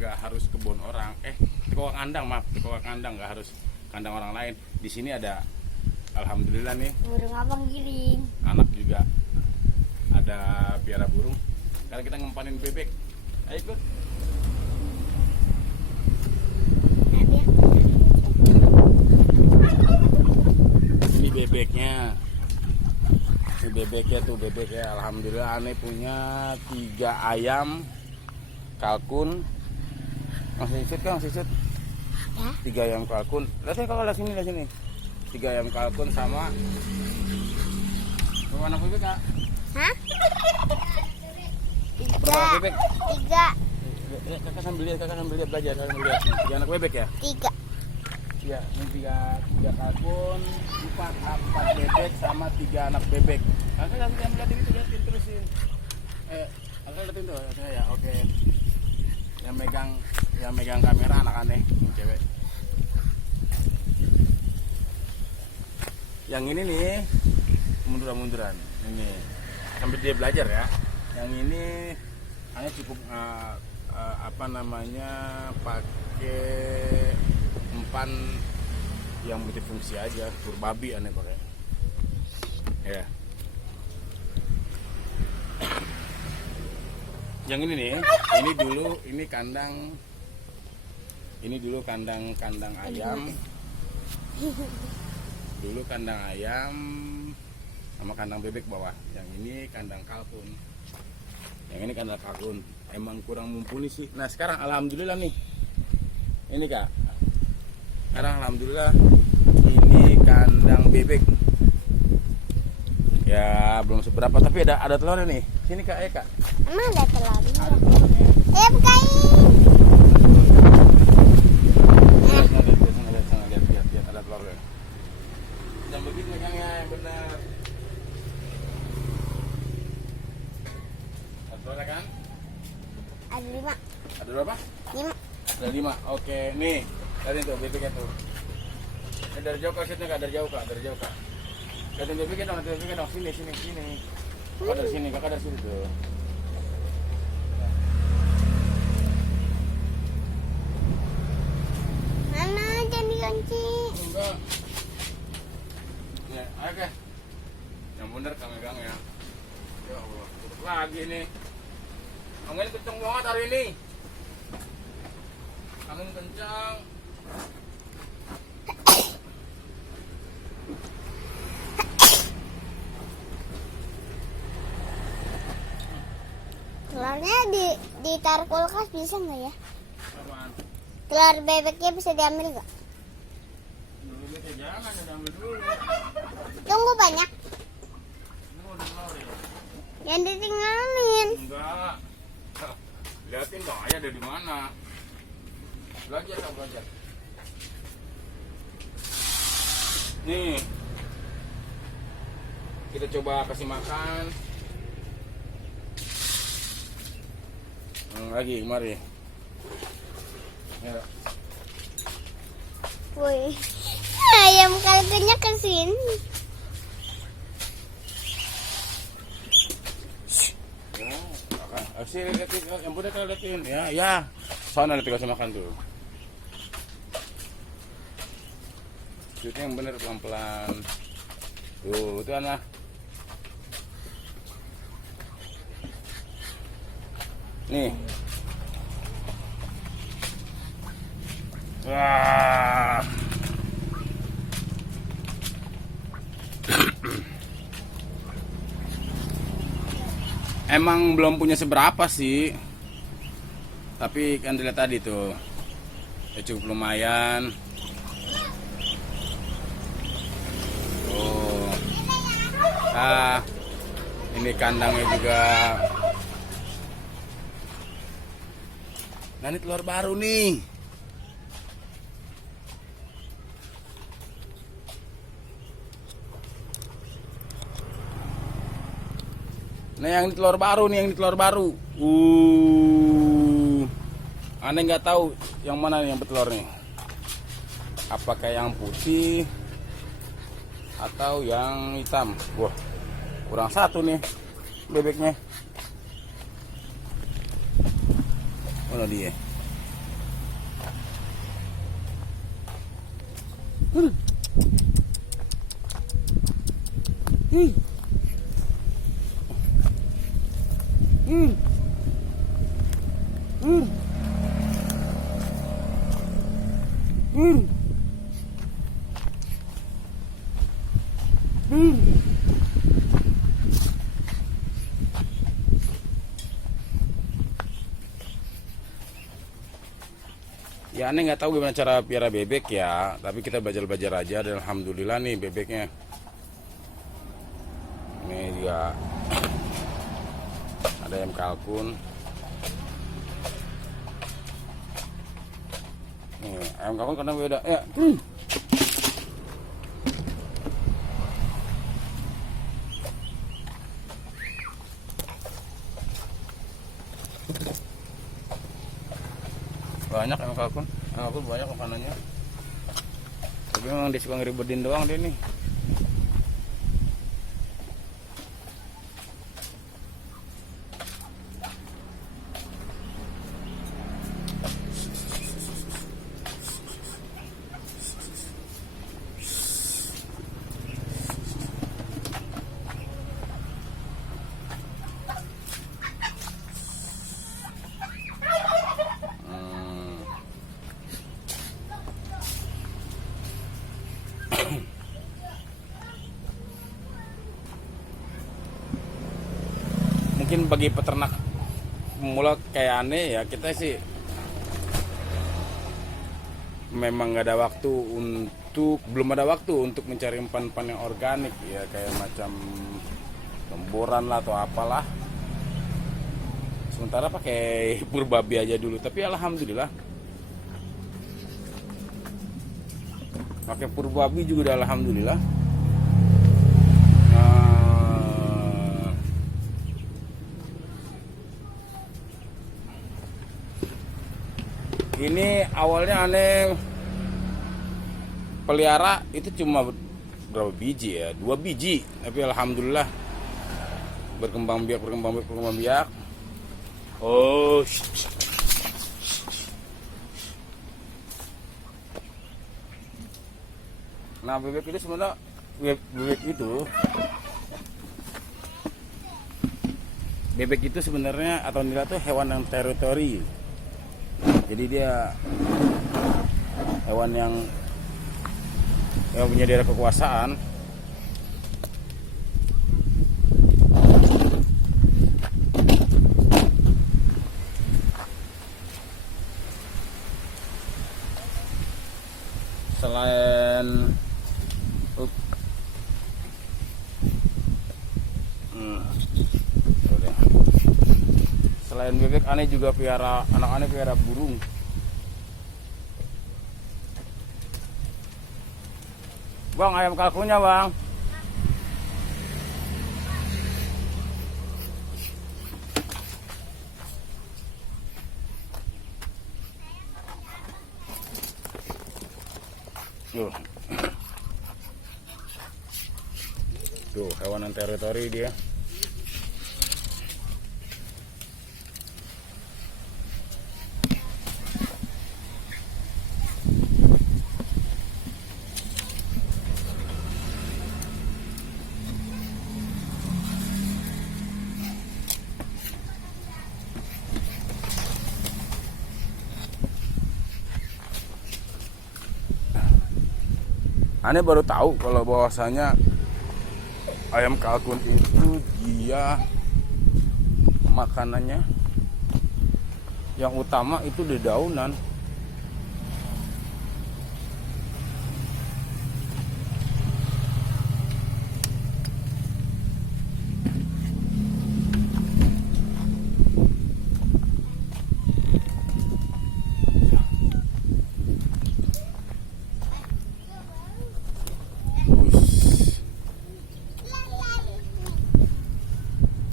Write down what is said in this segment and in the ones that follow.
nggak harus kebun orang, teko kandang, maaf, teko kandang, nggak harus kandang orang lain. Di sini ada, alhamdulillah nih, burung abang giring. anak juga ada piara burung. Sekarang kita ngempanin bebek. Ayo ikut. Ini bebeknya. Ini bebeknya tuh, bebeknya. Alhamdulillah aneh punya 3 ayam kalkun. Masih sit kan, masih sit. Ya. 3 ayam kalkun. Lihat ya kalau lihat sini. 3 ayam kalkun sama berapa anak bebek, Kak? Hah? Berapa bebek? 3. Kakak sambil lihat belajar, sambil lihat. 3 anak bebek ya? 3. Iya, ini 3 kalkun, 4 bebek sama 3 anak bebek. Kakak sambil lihat itu, lihatin terusin. Kakak lihatin tuh, ya, oke. Yang megang kamera anak aneh, cewek. Yang ini nih munduran ini sambil dia belajar ya. Yang ini hanya cukup pakai umpan yang multifungsi aja, babi aneh pakai ya. Yang ini nih, ini dulu kandang ayam. Dulu kandang ayam sama kandang bebek bawah. Yang ini kandang kalkun. Yang ini kandang kalkun. Emang kurang mumpuni sih. Nah sekarang alhamdulillah nih. Ini Kak. Sekarang alhamdulillah ini kandang bebek. Ya belum seberapa tapi ada telurnya nih. Sini Kak, Kak. Emang ada telurnya? Ada telurnya. Bukain. Lihat ada telurnya. Yang begitu megangnya yang benar. Ada telurnya kan? Ada 5. Ada berapa? 5. Ada 5. Oke, nih. Lihatin tuh bebeknya tuh. Ini dari jauh Kak, sini Kak, dari jauh Kak. Lihatin bebeknya dong, sini. Kakak dari sini tuh. Mana jangan dikunci. Enggak. Nih, ayo Kak. Yang bener Kak megang ya. Ya Allah, tutup lagi nih. Angin kenceng banget hari ini. Angin kencang. Telurnya ditaruh kulkas bisa nggak ya? Apaan? Telur bebeknya bisa diambil nggak? Bebeknya jangan, ambil dulu. Tunggu banyak. Ini mau telur ya? Yang ditinggalin. Enggak. Lihatin dong ayah ada di mana. Belajar. Nih. Kita coba kasih makan. Lagi, mari. Ya. Woi. Ayam kalkunnya ke sini. Sini lihatin, yang udah kalian lihatin ya. Sana nanti kasih makan tuh. Shootnya yang bener pelan-pelan. Tuh, itu anak. Nih. Wah. Emang belum punya seberapa sih, tapi kan dilihat tadi tuh ya cukup lumayan. Oh, ini kandangnya juga. Nah ini telur baru nih. Nah yang ini telur baru nih, Aneh nggak tahu yang mana yang bertelur nih. Apakah yang putih atau yang hitam? Wah, kurang satu nih bebeknya. Mana dia? Ya aneh nggak tahu gimana cara piara bebek ya, tapi kita belajar-belajar aja dan alhamdulillah nih bebeknya. Ini juga ada ayam kalkun. Nih, ayam kalkun karena beda. Ya. Banyak ayam kalkun banyak makanannya. Tapi memang dia suka ngeribetin doang dia nih. Mungkin bagi peternak pemula kayak aneh ya, kita sih memang nggak ada waktu belum ada waktu untuk mencari umpan-umpan yang organik ya, kayak macam lemburan lah atau apalah. Sementara pakai pur babi aja dulu, tapi alhamdulillah pakai pur babi juga udah alhamdulillah. Ini awalnya aneh pelihara itu cuma berapa biji ya, 2 biji, tapi alhamdulillah berkembang biak. Oh, nah bebek itu sebenarnya bebek itu sebenarnya atau nila tuh hewan yang teritori. Jadi dia hewan yang punya daerah kekuasaan. Selain selain bebek, aneh juga piara, anak aneh piara burung. Bang, ayam kalkunnya bang. Tuh hewan yang teritori dia. Aneh baru tahu kalau bahwasanya ayam kalkun itu dia makanannya yang utama itu dedaunan.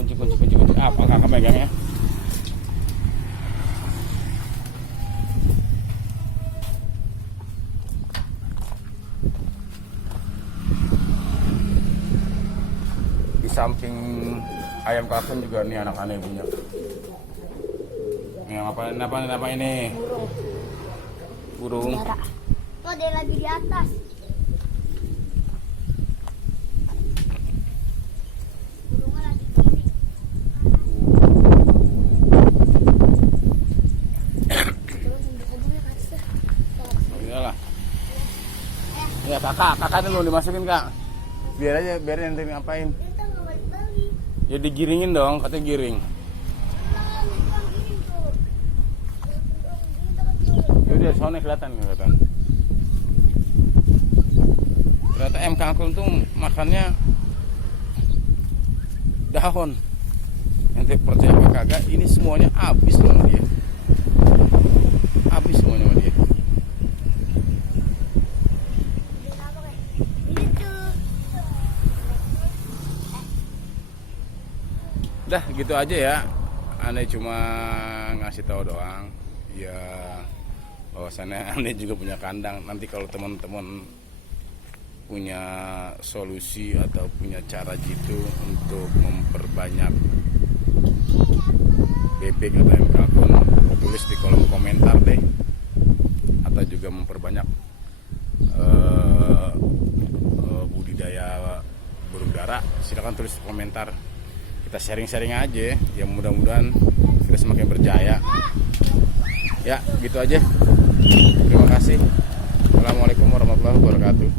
Kunci. Apa kakak megangnya? Di samping ayam kalkun juga nih anak aneh punya. Yang apa ini? Burung. Oh, dia lagi di atas. Ya kakak dulu dimasukin kak. Biar aja, biarin nanti ngapain. Kita nggak balik-balik. Ya digiringin dong, katanya giring. Ya udah, soalnya kelihatan. Ternyata M kangkung tuh makannya daun. Nanti percaya apa kagak, ini semuanya habis loh sama dia. Habis semuanya sama dia. Udah gitu aja ya. Aneh cuma ngasih tahu doang. Ya bahwasannya aneh juga punya kandang. Nanti kalau teman-teman punya solusi atau punya cara gitu untuk memperbanyak bebek atau ayam kalkun, tulis di kolom komentar deh. Atau juga memperbanyak budidaya burung dara, silakan tulis di komentar. Kita sharing-sharing aja ya, mudah-mudahan kita semakin berjaya ya. Gitu aja, terima kasih. Assalamualaikum warahmatullahi wabarakatuh.